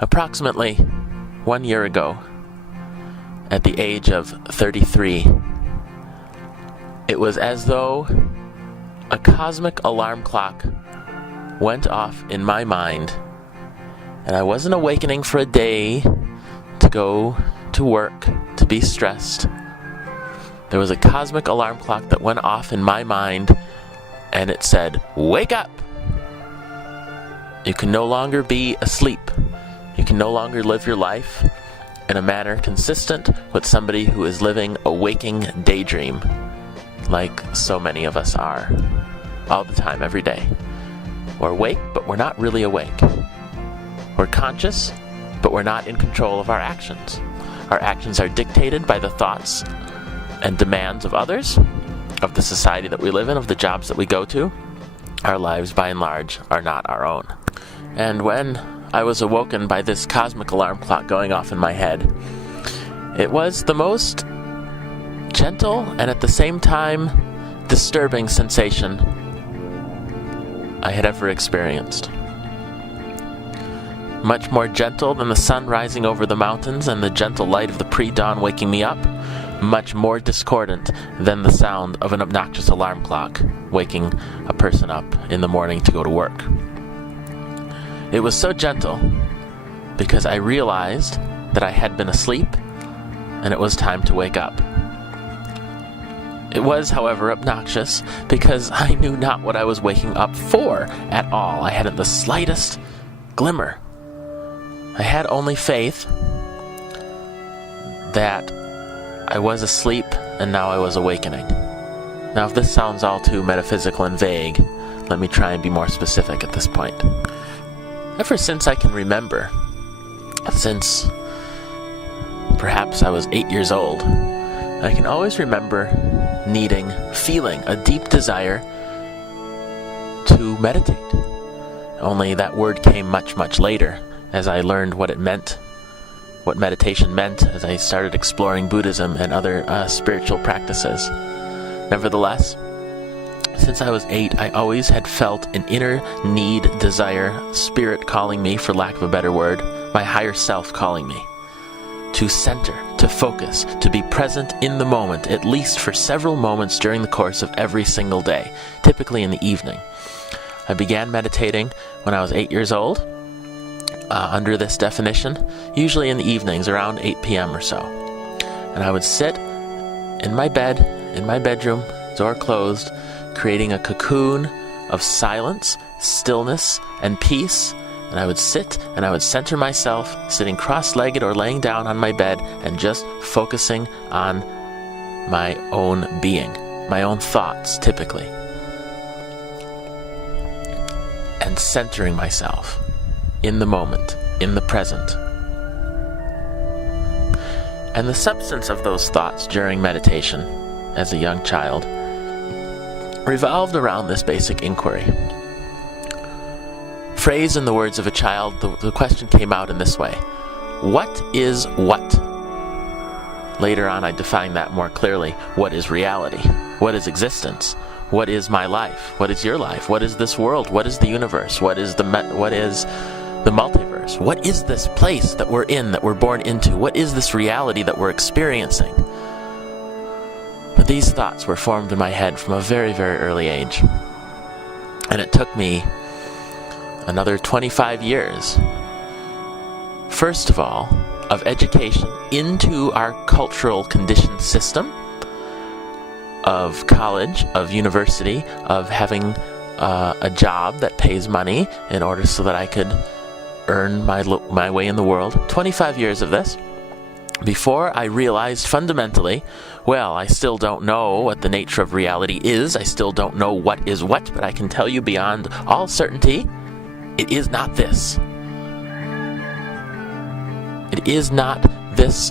Approximately 1 year ago, at the age of 33, it was as though a cosmic alarm clock went off in my mind, and I wasn't awakening for a day to go to work, to be stressed. There was a cosmic alarm clock that went off in my mind, and it said, "Wake up! You can no longer be asleep. You can no longer live your life in a manner consistent with somebody who is living a waking daydream, like so many of us are, all the time, every day. We're awake, but we're not really awake. We're conscious, but we're not in control of our actions. Our actions are dictated by the thoughts and demands of others, of the society that we live in, of the jobs that we go to. Our lives, by and large, are not our own." And when I was awoken by this cosmic alarm clock going off in my head, it was the most gentle and at the same time disturbing sensation I had ever experienced. Much more gentle than the sun rising over the mountains and the gentle light of the pre-dawn waking me up. Much more discordant than the sound of an obnoxious alarm clock waking a person up in the morning to go to work. It was so gentle because I realized that I had been asleep and it was time to wake up. It was, however, obnoxious because I knew not what I was waking up for at all. I hadn't the slightest glimmer. I had only faith that I was asleep and now I was awakening. Now, if this sounds all too metaphysical and vague, let me try and be more specific at this point. Ever since I can remember, since perhaps I was 8 years old, I can always remember feeling a deep desire to meditate. Only that word came much, much later, as I learned what it meant, what meditation meant, as I started exploring Buddhism and other spiritual practices. Nevertheless, since I was 8, I always had felt an inner need, desire, spirit calling me, for lack of a better word, my higher self calling me, to center, to focus, to be present in the moment, at least for several moments during the course of every single day, typically in the evening. I began meditating when I was 8 years old, under this definition, usually in the evenings around 8 p.m. or so. And I would sit in my bed, in my bedroom, door closed, creating a cocoon of silence, stillness, and peace. And I would sit and I would center myself, sitting cross-legged or laying down on my bed and just focusing on my own being, my own thoughts, typically. And centering myself in the moment, in the present. And the substance of those thoughts during meditation, as a young child, revolved around this basic inquiry. Phrased in the words of a child, the question came out in this way: what is what? Later on, I defined that more clearly. What is reality? What is existence? What is my life? What is your life? What is this world? What is the universe? What is the multiverse? What is this place that we're in, that we're born into? What is this reality that we're experiencing? But these thoughts were formed in my head from a very, very early age. And it took me another 25 years, first of all, of education into our cultural conditioned system, of college, of university, of having a job that pays money in order so that I could earn my way in the world. 25 years of this before I realized fundamentally, well, I still don't know what the nature of reality is. I still don't know what is what, but I can tell you beyond all certainty, it is not this. It is not this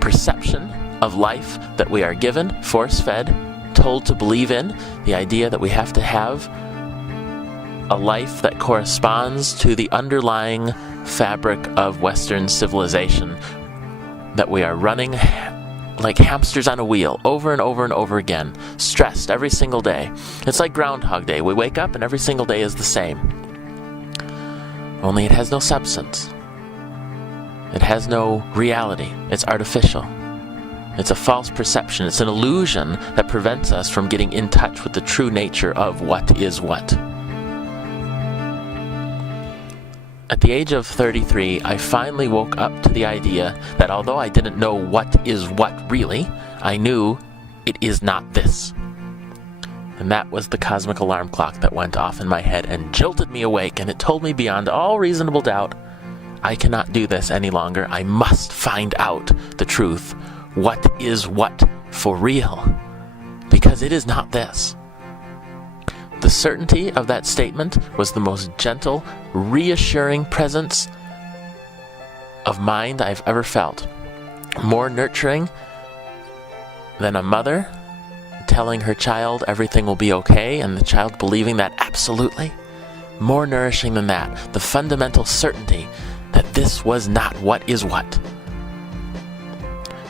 perception of life that we are given, force-fed, told to believe in, the idea that we have to have a life that corresponds to the underlying fabric of Western civilization, that we are running like hamsters on a wheel, over and over and over again, stressed every single day. It's like Groundhog Day. We wake up and every single day is the same. only it has no substance. It has no reality. It's artificial. It's a false perception. It's an illusion that prevents us from getting in touch with the true nature of what is what. At the age of 33, I finally woke up to the idea that although I didn't know what is what really, I knew it is not this. And that was the cosmic alarm clock that went off in my head and jolted me awake, and it told me beyond all reasonable doubt, I cannot do this any longer. I must find out the truth. What is what for real? Because it is not this. The certainty of that statement was the most gentle, reassuring presence of mind I've ever felt. More nurturing than a mother telling her child everything will be okay, and the child believing that absolutely. More nourishing than that, the fundamental certainty that this was not what is what.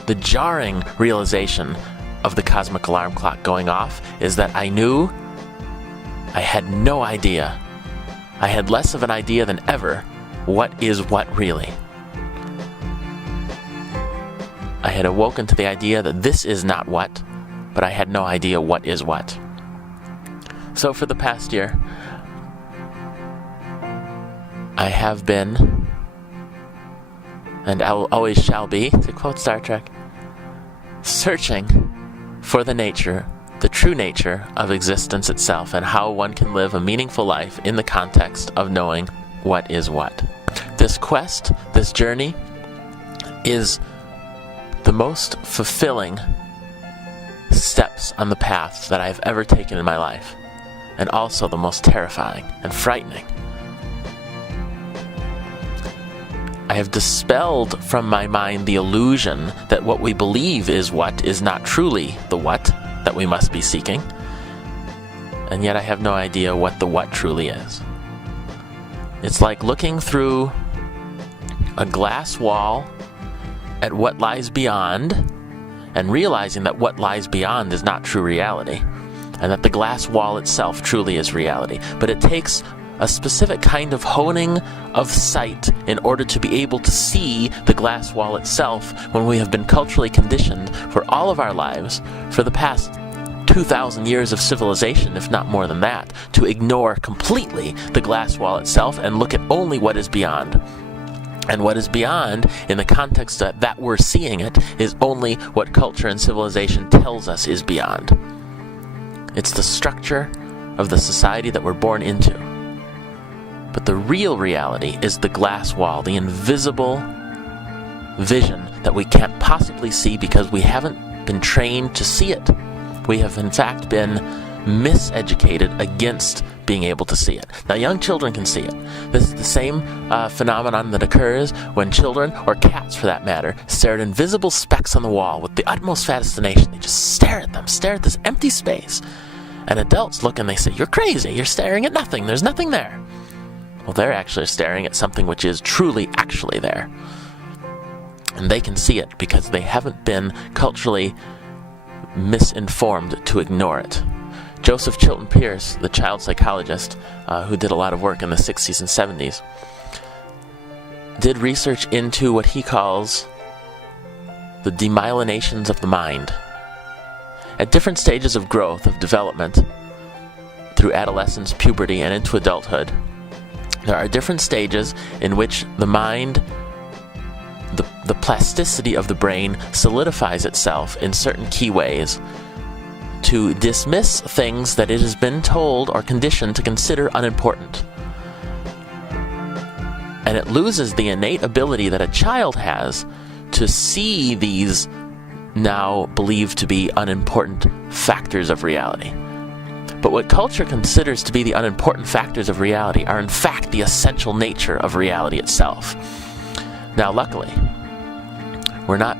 The jarring realization of the cosmic alarm clock going off is that I knew I had no idea. I had less of an idea than ever what is what really. I had awoken to the idea that this is not what, but I had no idea what is what. So for the past year, I have been, and I always shall be, to quote Star Trek, searching for the nature, the true nature of existence itself, and how one can live a meaningful life in the context of knowing what is what. This quest, this journey, is the most fulfilling steps on the path that I've ever taken in my life, and also the most terrifying and frightening. I have dispelled from my mind the illusion that what we believe is what is not truly the what that we must be seeking, and yet I have no idea what the what truly is. It's like looking through a glass wall at what lies beyond and realizing that what lies beyond is not true reality, and that the glass wall itself truly is reality. But it takes a specific kind of honing of sight in order to be able to see the glass wall itself, when we have been culturally conditioned for all of our lives, for the past 2,000 years of civilization, if not more than that, to ignore completely the glass wall itself and look at only what is beyond. And what is beyond, in the context that we're seeing it, is only what culture and civilization tells us is beyond. It's the structure of the society that we're born into. But the real reality is the glass wall, the invisible vision that we can't possibly see because we haven't been trained to see it. We have, in fact, been miseducated against being able to see it. Now, young children can see it. This is the same phenomenon that occurs when children, or cats for that matter, stare at invisible specks on the wall with the utmost fascination. They just stare at them, stare at this empty space. And adults look and they say, "You're crazy, you're staring at nothing, there's nothing there." Well, they're actually staring at something which is truly actually there. And they can see it because they haven't been culturally misinformed to ignore it. Joseph Chilton Pearce, the child psychologist who did a lot of work in the 60s and 70s, did research into what he calls the demyelinations of the mind. At different stages of growth, of development, through adolescence, puberty, and into adulthood, there are different stages in which the mind, the plasticity of the brain, solidifies itself in certain key ways to dismiss things that it has been told or conditioned to consider unimportant. And it loses the innate ability that a child has to see these now believed to be unimportant factors of reality. But what culture considers to be the unimportant factors of reality are in fact the essential nature of reality itself. Now, luckily,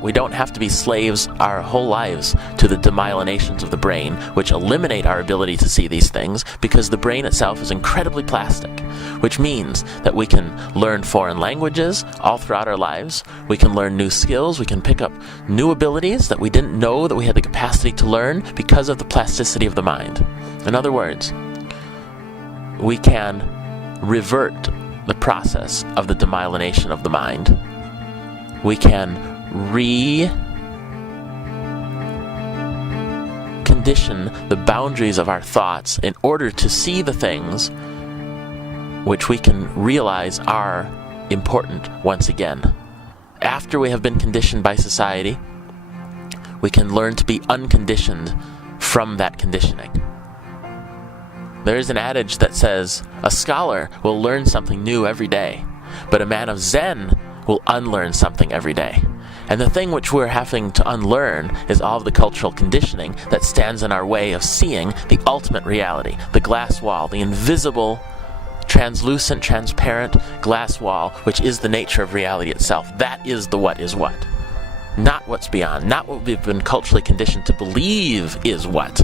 we don't have to be slaves our whole lives to the demyelinations of the brain, which eliminate our ability to see these things, because the brain itself is incredibly plastic, which means that we can learn foreign languages all throughout our lives, we can learn new skills, we can pick up new abilities that we didn't know that we had the capacity to learn because of the plasticity of the mind. In other words, we can revert the process of the demyelination of the mind, we can condition the boundaries of our thoughts in order to see the things which we can realize are important once again. After we have been conditioned by society, we can learn to be unconditioned from that conditioning. There is an adage that says, a scholar will learn something new every day, but a man of Zen will unlearn something every day. And the thing which we're having to unlearn is all of the cultural conditioning that stands in our way of seeing the ultimate reality, the glass wall, the invisible, translucent, transparent glass wall, which is the nature of reality itself. That is the what is what. Not what's beyond, not what we've been culturally conditioned to believe is what,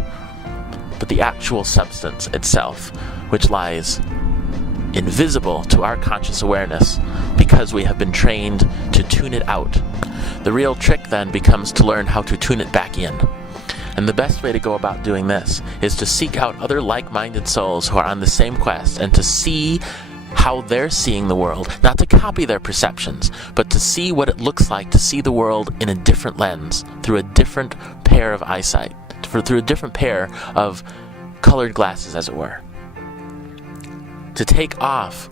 but the actual substance itself, which lies invisible to our conscious awareness because we have been trained to tune it out. The real trick then becomes to learn how to tune it back in. And the best way to go about doing this is to seek out other like-minded souls who are on the same quest and to see how they're seeing the world, not to copy their perceptions, but to see what it looks like to see the world in a different lens, through a different pair of eyesight, through a different pair of colored glasses, as it were. To take off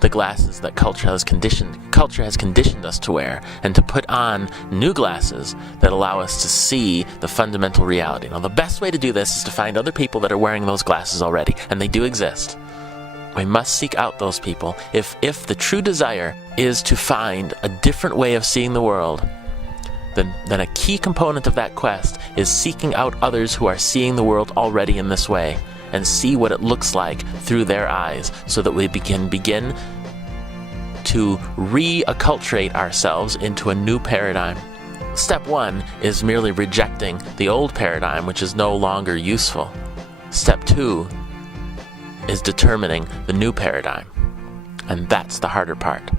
the glasses that culture has conditioned us to wear, and to put on new glasses that allow us to see the fundamental reality. Now, the best way to do this is to find other people that are wearing those glasses already, and they do exist. We must seek out those people. If the true desire is to find a different way of seeing the world, then a key component of that quest is seeking out others who are seeing the world already in this way, and see what it looks like through their eyes, so that we begin to reacculturate ourselves into a new paradigm. Step 1 is merely rejecting the old paradigm, which is no longer useful. Step 2 is determining the new paradigm, and that's the harder part.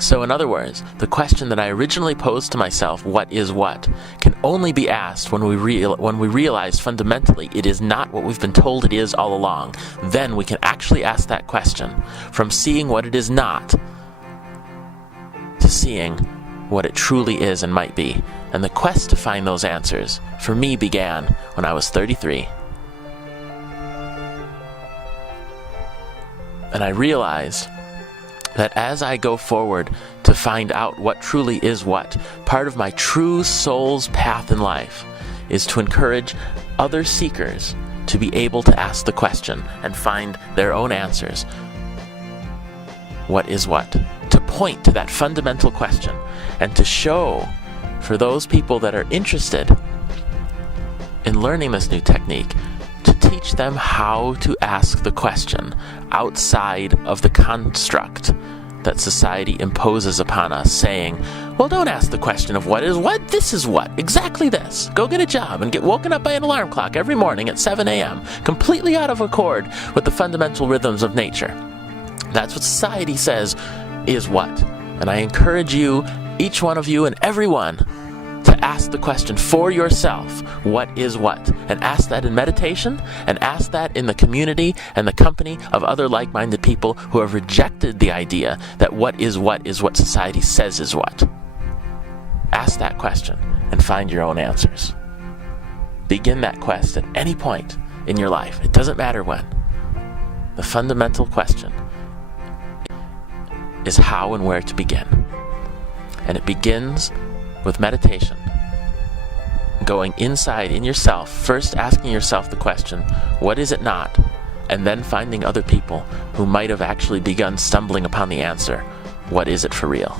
So in other words, the question that I originally posed to myself, what is what, can only be asked when we realize fundamentally it is not what we've been told it is all along. Then we can actually ask that question, from seeing what it is not to seeing what it truly is and might be. And the quest to find those answers, for me, began when I was 33. And I realized that as I go forward to find out what truly is what, part of my true soul's path in life is to encourage other seekers to be able to ask the question and find their own answers. What is what? To point to that fundamental question and to show for those people that are interested in learning this new technique, to teach them how to ask the question outside of the construct that society imposes upon us, saying, well, don't ask the question of what is what, this is what, exactly this. Go get a job and get woken up by an alarm clock every morning at 7 a.m., completely out of accord with the fundamental rhythms of nature. That's what society says is what. And I encourage you, each one of you and everyone, to ask the question for yourself, what is what? And ask that in meditation, and ask that in the community and the company of other like-minded people who have rejected the idea that what is what society says is what. Ask that question and find your own answers. Begin that quest at any point in your life. It doesn't matter when. The fundamental question is how and where to begin. And it begins with meditation. Going inside in yourself, first asking yourself the question, what is it not? And then finding other people who might have actually begun stumbling upon the answer, what is it for real?